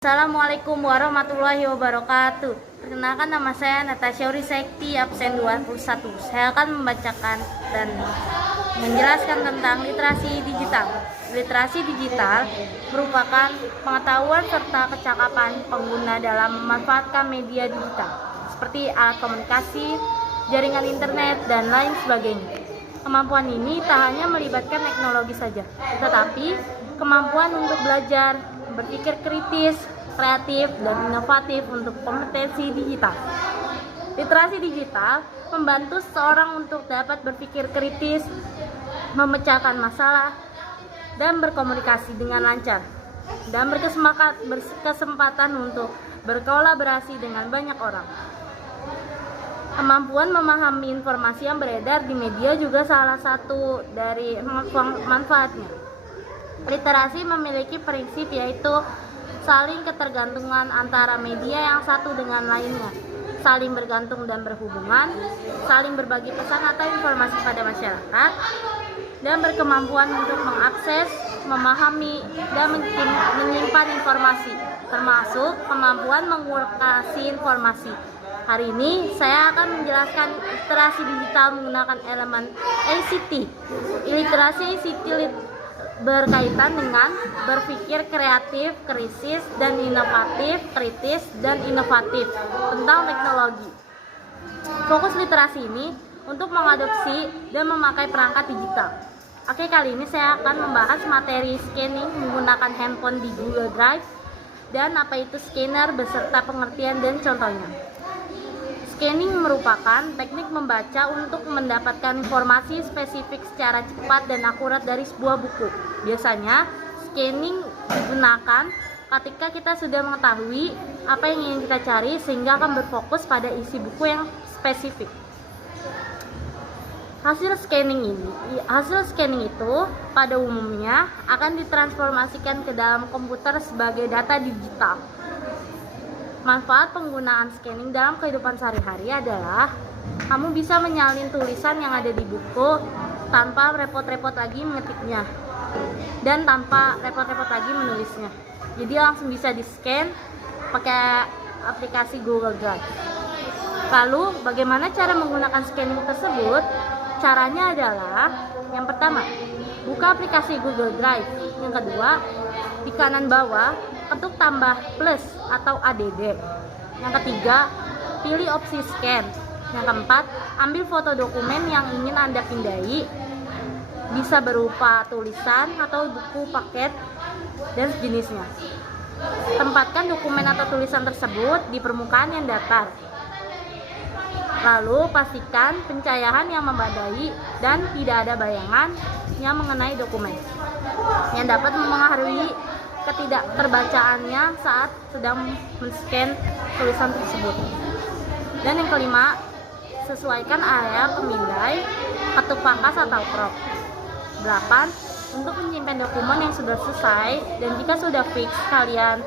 Assalamualaikum warahmatullahi wabarakatuh. Perkenalkan, nama saya Natasha Sekti, absen 21. Saya akan membacakan dan menjelaskan tentang literasi digital. Literasi digital merupakan pengetahuan serta kecakapan pengguna dalam memanfaatkan media digital seperti alat komunikasi, jaringan internet, dan lain sebagainya. Kemampuan ini tak hanya melibatkan teknologi saja, tetapi kemampuan untuk belajar, berpikir kritis, kreatif, dan inovatif untuk kompetensi digital. Literasi digital membantu seseorang untuk dapat berpikir kritis, memecahkan masalah, dan berkomunikasi dengan lancar, dan berkesempatan untuk berkolaborasi dengan banyak orang. Kemampuan memahami informasi yang beredar di media juga salah satu dari manfaatnya. Literasi memiliki prinsip yaitu saling ketergantungan antara media yang satu dengan lainnya, saling bergantung dan berhubungan, saling berbagi pesan atau informasi pada masyarakat, dan berkemampuan untuk mengakses, memahami, dan menyimpan informasi, termasuk kemampuan menguraikan informasi. Hari ini saya akan menjelaskan literasi digital menggunakan elemen ICT. Literasi ICT berkaitan dengan berpikir kreatif, kritis, dan inovatif tentang teknologi. Fokus literasi ini untuk mengadopsi dan memakai perangkat digital. Oke, kali ini saya akan membahas materi scanning menggunakan handphone di Google Drive dan apa itu scanner beserta pengertian dan contohnya. Scanning merupakan teknik membaca untuk mendapatkan informasi spesifik secara cepat dan akurat dari sebuah buku. Biasanya, scanning digunakan ketika kita sudah mengetahui apa yang ingin kita cari sehingga akan berfokus pada isi buku yang spesifik. Hasil scanning itu pada umumnya akan ditransformasikan ke dalam komputer sebagai data digital. Manfaat penggunaan scanning dalam kehidupan sehari-hari adalah kamu bisa menyalin tulisan yang ada di buku tanpa repot-repot lagi mengetiknya dan tanpa repot-repot lagi menulisnya. Jadi langsung bisa di-scan pakai aplikasi Google Drive. Lalu bagaimana cara menggunakan scanning tersebut? Caranya adalah yang pertama, buka aplikasi Google Drive. Yang kedua, di kanan bawah ketuk tambah plus atau ADD. Yang ketiga, pilih opsi scan. Yang keempat, ambil foto dokumen yang ingin Anda pindai, bisa berupa tulisan atau buku paket dan sejenisnya. Tempatkan dokumen atau tulisan tersebut di permukaan yang datar. Lalu pastikan pencahayaan yang memadai dan tidak ada bayangan yang mengenai dokumen yang dapat mempengaruhi ketidakterbacaannya saat sedang men-scan tulisan tersebut. Dan yang kelima, sesuaikan area pemindai, ketuk pangkas atau crop. 8. Untuk menyimpan dokumen yang sudah selesai, dan jika sudah fix, kalian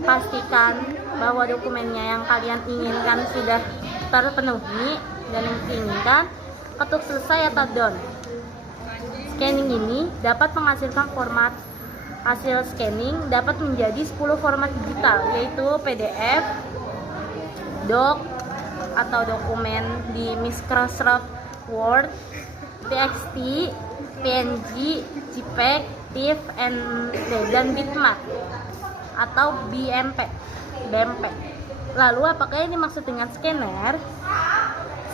pastikan bahwa dokumennya yang kalian inginkan sudah terpenuhi dan yang diinginkan, ketuk selesai atau done. Scanning ini dapat menghasilkan format. Hasil scanning dapat menjadi 10 format digital, yaitu PDF, doc atau dokumen di Microsoft Word, TXT, PNG, JPEG, TIFF, dan bitmap atau BMP. Lalu apakah ini dimaksud dengan scanner?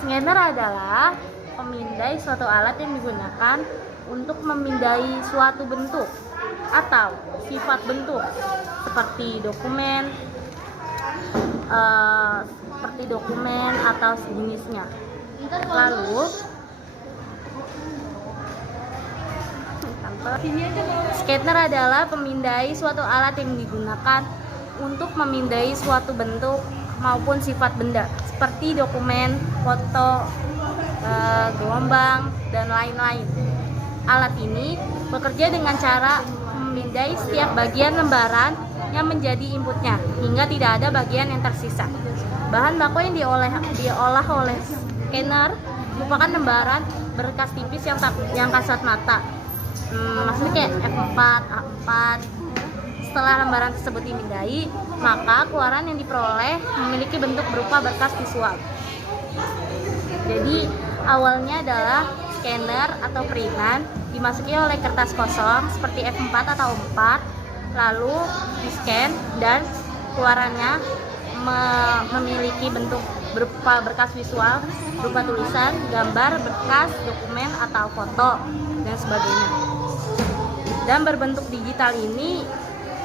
Scanner adalah pemindai suatu alat yang digunakan untuk memindai suatu bentuk atau sifat bentuk seperti dokumen atau sejenisnya. Lalu scanner adalah pemindai suatu alat yang digunakan untuk memindai suatu bentuk maupun sifat benda seperti dokumen, foto, gelombang, dan lain-lain. Alat ini bekerja dengan cara memindai setiap bagian lembaran yang menjadi inputnya hingga tidak ada bagian yang tersisa. Bahan baku yang diolah oleh scanner merupakan lembaran berkas tipis yang kasat mata, maksudnya kayak F4, A4, Setelah lembaran tersebut dimindai, maka keluaran yang diperoleh memiliki bentuk berupa berkas visual. Jadi awalnya adalah scanner atau printan dimasuki oleh kertas kosong seperti F4 atau 4, lalu di-scan dan keluarannya memiliki bentuk berupa berkas visual berupa tulisan, gambar, berkas, dokumen atau foto dan sebagainya. Dan berbentuk digital ini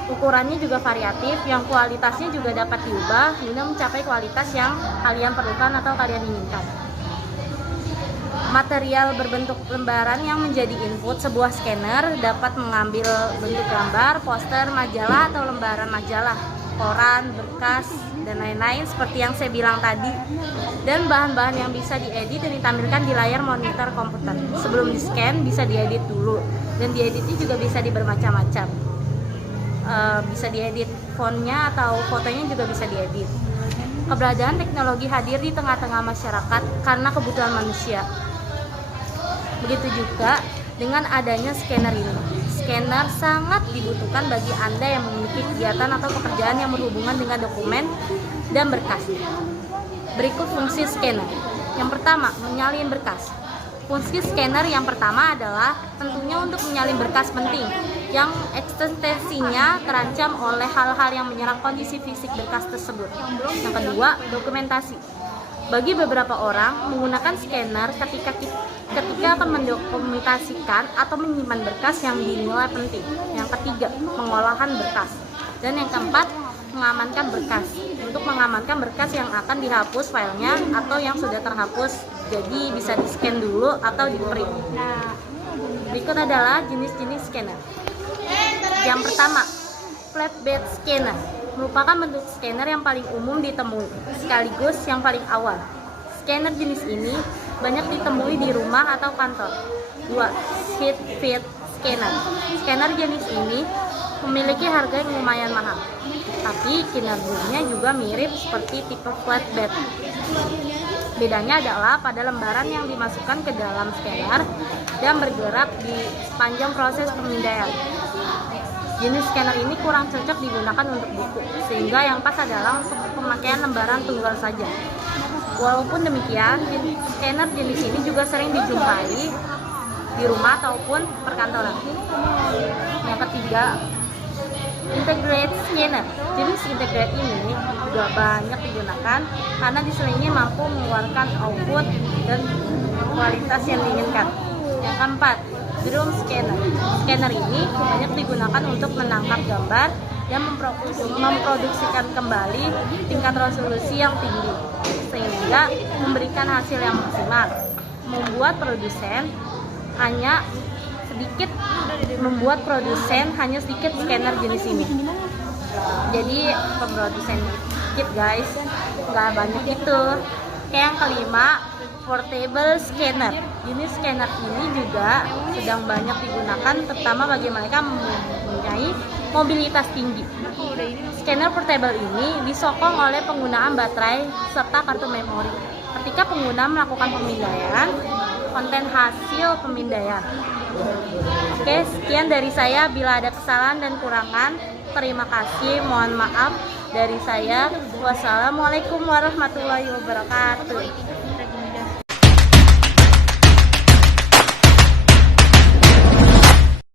ukurannya juga variatif, yang kualitasnya juga dapat diubah hingga mencapai kualitas yang kalian perlukan atau kalian inginkan. Material berbentuk lembaran yang menjadi input sebuah scanner dapat mengambil bentuk gambar, poster, majalah atau lembaran majalah, koran, berkas, dan lain-lain seperti yang saya bilang tadi. Dan bahan-bahan yang bisa diedit dan ditampilkan di layar monitor komputer. Sebelum di-scan bisa diedit dulu, dan dieditnya juga bisa bermacam-macam. Bisa diedit fontnya atau fotonya juga bisa diedit. Keberadaan teknologi hadir di tengah-tengah masyarakat karena kebutuhan manusia. Begitu juga dengan adanya scanner ini. Scanner sangat dibutuhkan bagi Anda yang memiliki kegiatan atau pekerjaan yang berhubungan dengan dokumen dan berkas. Berikut fungsi scanner. Yang pertama, menyalin berkas. Fungsi scanner yang pertama adalah tentunya untuk menyalin berkas penting yang eksistensinya terancam oleh hal-hal yang menyerang kondisi fisik berkas tersebut. Yang kedua, dokumentasi. Bagi beberapa orang, menggunakan scanner ketika akan mendokumentasikan atau menyimpan berkas yang dinilai penting. Yang ketiga, pengolahan berkas. Dan yang keempat, mengamankan berkas. Untuk mengamankan berkas yang akan dihapus filenya atau yang sudah terhapus, jadi bisa di-scan dulu atau di-print. Berikut adalah jenis-jenis scanner. Yang pertama, flatbed scanner merupakan bentuk scanner yang paling umum ditemui, sekaligus yang paling awal. Scanner jenis ini banyak ditemui di rumah atau kantor. 2. Heat feed scanner. Scanner jenis ini memiliki harga yang lumayan mahal, tapi kinerjanya juga mirip seperti tipe flatbed. Bedanya adalah pada lembaran yang dimasukkan ke dalam scanner dan bergerak di sepanjang proses pemindaian. Jenis scanner ini kurang cocok digunakan untuk buku, sehingga yang pas adalah untuk pemakaian lembaran tunggal saja. Walaupun demikian, scanner jenis ini juga sering dijumpai di rumah ataupun perkantoran. Yang ketiga, integrated scanner. Jenis integrated ini juga banyak digunakan karena diselingi mampu mengeluarkan output dan kualitas yang diinginkan. Yang keempat, drum scanner. Scanner ini banyak digunakan untuk menangkap gambar dan memproduksikan kembali tingkat resolusi yang tinggi sehingga memberikan hasil yang maksimal. Membuat produsen hanya sedikit scanner jenis ini. Jadi pemrodusen sedikit guys, nggak banyak itu. Yang kelima, portable scanner. Jenis scanner ini juga sedang banyak digunakan terutama bagi mereka mempunyai mobilitas tinggi. Scanner portable ini disokong oleh penggunaan baterai serta kartu memori. Ketika pengguna melakukan pemindaian konten hasil pemindaian. Oke, sekian dari saya. Bila ada kesalahan dan kurangan, terima kasih. Mohon maaf dari saya. Wassalamualaikum warahmatullahi wabarakatuh.